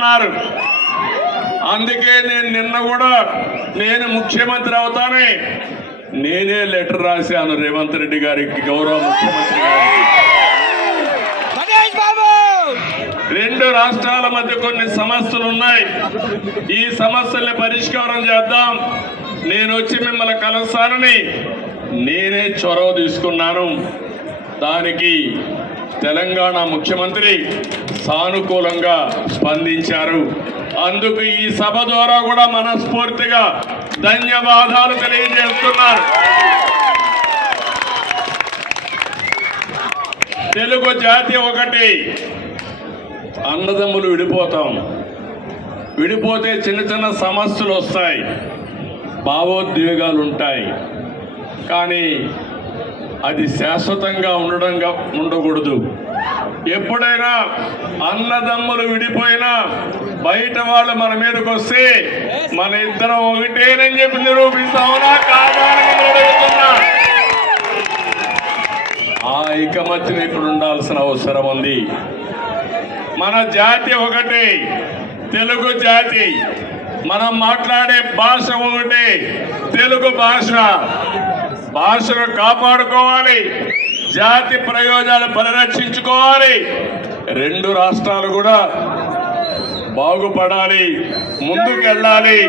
ఉన్నారు. అందుకే నిన్న కూడా నేను ముఖ్యమంత్రి అవుతానే నేనే లెటర్ రాశాను రేవంత్ రెడ్డి గారికి, గౌరవ ముఖ్యమంత్రి గారికి. రెండు రాష్ట్రాల మధ్య కొన్ని సమస్యలు ఉన్నాయి, ఈ సమస్యల్ని పరిష్కారం చేద్దాం, నేను వచ్చి మిమ్మల్ని కలుస్తానని నేనే చొరవ తీసుకున్నాను. దానికి తెలంగాణ ముఖ్యమంత్రి సానుకూలంగా స్పందించారు. అందుకు ఈ సభ ద్వారా కూడా మనస్ఫూర్తిగా ధన్యవాదాలు తెలియజేస్తున్నారు. తెలుగు జాతి ఒకటి, అన్నదమ్ములు విడిపోతాం, విడిపోతే చిన్న చిన్న సమస్యలు వస్తాయి, భావోద్వేగాలు ఉంటాయి, కానీ అది శాశ్వతంగా ఉండకూడదు. ఎప్పుడైనా అన్నదమ్ములు విడిపోయినా బయట వాళ్ళు మన మీదకి వస్తే మన ఇద్దరం ఒకటేనని చెప్పి నిరూపిస్తావునా కాదా అని అడుగుతున్నా. ఆ ఐకమత్యం ఇప్పుడు ఉండాల్సిన అవసరం ఉంది. మన జాతి ఒకటి, తెలుగు జాతి, మనం మాట్లాడే భాష ఒకటి, తెలుగు భాష. భాషను కాపాడుకోవాలి, జాతి ప్రయోజనాలు పరిరక్షించుకోవాలి, రెండు రాష్ట్రాలు కూడా బాగుపడాలి, ముందుకెళ్ళాలి.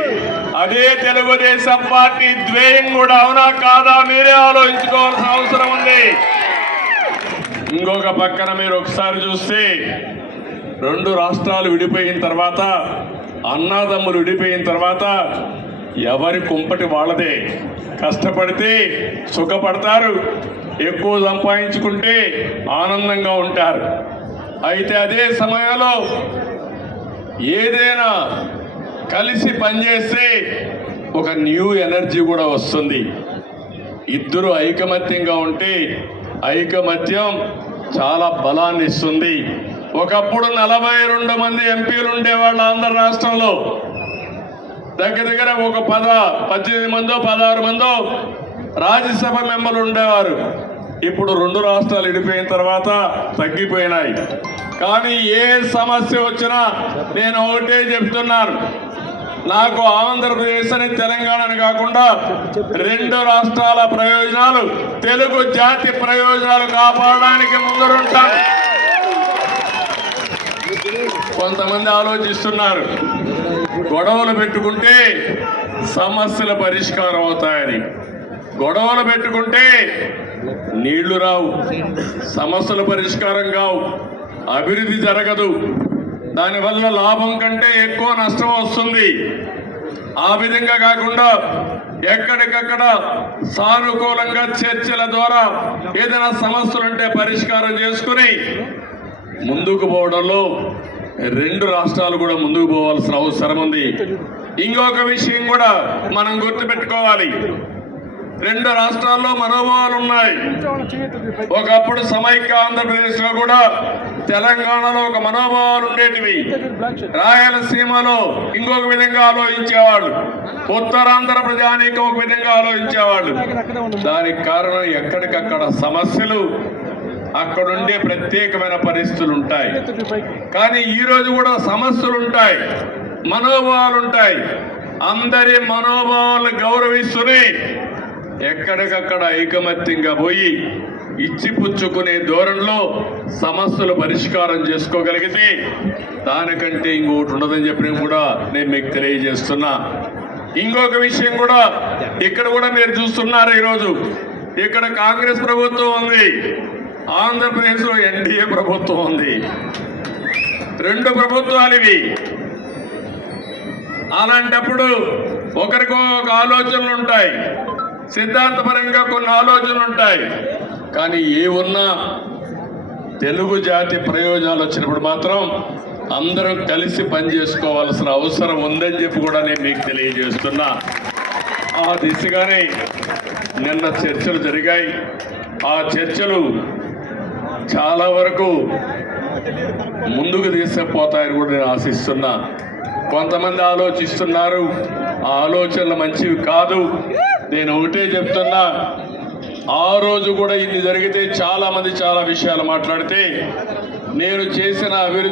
అదే తెలుగుదేశం పార్టీ ధ్యేయం కూడా, అవునా కాదా మీరే ఆలోచించుకోవాల్సిన అవసరం ఉంది. ఇంకొక పక్కన మీరు ఒకసారి చూస్తే రెండు రాష్ట్రాలు విడిపోయిన తర్వాత, అన్నదమ్ములు విడిపోయిన తర్వాత ఎవరి కుంపటి వాళ్ళదే. కష్టపడితే సుఖపడతారు, ఎక్కువ సంపాదించుకుంటే ఆనందంగా ఉంటారు. అయితే అదే సమయంలో ఏదైనా కలిసి పనిచేస్తే ఒక న్యూ ఎనర్జీ కూడా వస్తుంది. ఇద్దరు ఐకమత్యంగా ఉంటే ఐకమత్యం చాలా బలాన్ని ఇస్తుంది. ఒకప్పుడు 42 మంది ఎంపీలు ఉండేవాళ్ళు ఆంధ్ర రాష్ట్రంలో. దగ్గర ఒక 18 మందో 16 మందో రాజ్యసభ మెంబర్లు ఉండేవారు. ఇప్పుడు రెండు రాష్ట్రాలు విడిపోయిన తర్వాత తగ్గిపోయినాయి. కానీ ఏ సమస్య వచ్చినా నేను ఒకటే చెప్తున్నాను, నాకు ఆంధ్రప్రదేశ్ అని తెలంగాణని కాకుండా రెండు రాష్ట్రాల ప్రయోజనాలు, తెలుగు జాతి ప్రయోజనాలు కాపాడడానికి ముందరుంటాను. కొంతమంది ఆలోచిస్తున్నారు గొడవలు పెట్టుకుంటే సమస్యల పరిష్కారం అవుతాయని. గొడవలు పెట్టుకుంటే నీళ్లు రావు, సమస్యల పరిష్కారం కావు, అభివృద్ధి జరగదు, దానివల్ల లాభం కంటే ఎక్కువ నష్టం వస్తుంది. ఆ విధంగా కాకుండా ఎక్కడికక్కడ సానుకూలంగా చర్చల ద్వారా ఏదైనా సమస్యలుంటే పరిష్కారం చేసుకుని ముందుకు పోవడంలో రెండు రాష్ట్రాలు కూడా ముందుకు పోవాల్సిన అవసరం ఉంది. ఇంకొక విషయం కూడా మనం గుర్తుపెట్టుకోవాలి, రెండు రాష్ట్రాల్లో మనోభావాలు ఉన్నాయి. ఒకప్పుడు సమైక్య ఆంధ్రప్రదేశ్ లో కూడా తెలంగాణలో ఒక మనోభావాలు ఉండేటివి, రాయలసీమలో ఇంకొక విధంగా ఆలోచించేవాళ్ళు, ఉత్తరాంధ్ర ప్రజానీకం ఒక విధంగా ఆలోచించేవాళ్ళు. దానికి కారణం ఎక్కడికక్కడ సమస్యలు, అక్కడుండే ప్రత్యేకమైన పరిస్థితులు ఉంటాయి. కానీ ఈ రోజు కూడా సమస్యలు ఉంటాయి, మనోభావాలు ఉంటాయి. అందరి మనోభావాలను గౌరవిస్తూనే ఎక్కడికక్కడ ఐకమత్యంగా పోయి ఇచ్చిపుచ్చుకునే ధోరణిలో సమస్యలు పరిష్కారం చేసుకోగలిగితే దానికంటే ఇంకొకటి ఉండదని చెప్పి కూడా నేను మీకు తెలియజేస్తున్నా. ఇంకొక విషయం కూడా, ఇక్కడ కూడా మీరు చూస్తున్నారు, ఈరోజు ఇక్కడ కాంగ్రెస్ ప్రభుత్వం ఉంది, ఆంధ్రప్రదేశ్ లో ఎన్డీఏ ప్రభుత్వం ఉంది. రెండు ప్రభుత్వాలు ఇవి. అలాంటప్పుడు ఒకరికో ఒక ఆలోచనలు ఉంటాయి, సిద్ధాంతపరంగా కొన్ని ఆలోచనలు ఉంటాయి. కానీ ఏ ఉన్నా తెలుగు జాతి ప్రయోజనాలు వచ్చినప్పుడు మాత్రం అందరం కలిసి పనిచేసుకోవాల్సిన అవసరం ఉందని చెప్పి కూడా నేను మీకు తెలియజేస్తున్నా. ఆ దిశగానే నిన్న చర్చలు జరిగాయి. ఆ చర్చలు చాలా వరకు ముందుకు తీసుకుపోతాయని కూడా నేను ఆశిస్తున్నా. కొంతమంది ఆలోచిస్తున్నారు, ఆ ఆలోచనలు మంచివి కాదు. నేను ఒకటే చెప్తున్నా, ఆ రోజు కూడా ఇన్ని జరిగితే చాలా మంది చాలా విషయాలు మాట్లాడితే నేను చేసిన అభివృద్ధి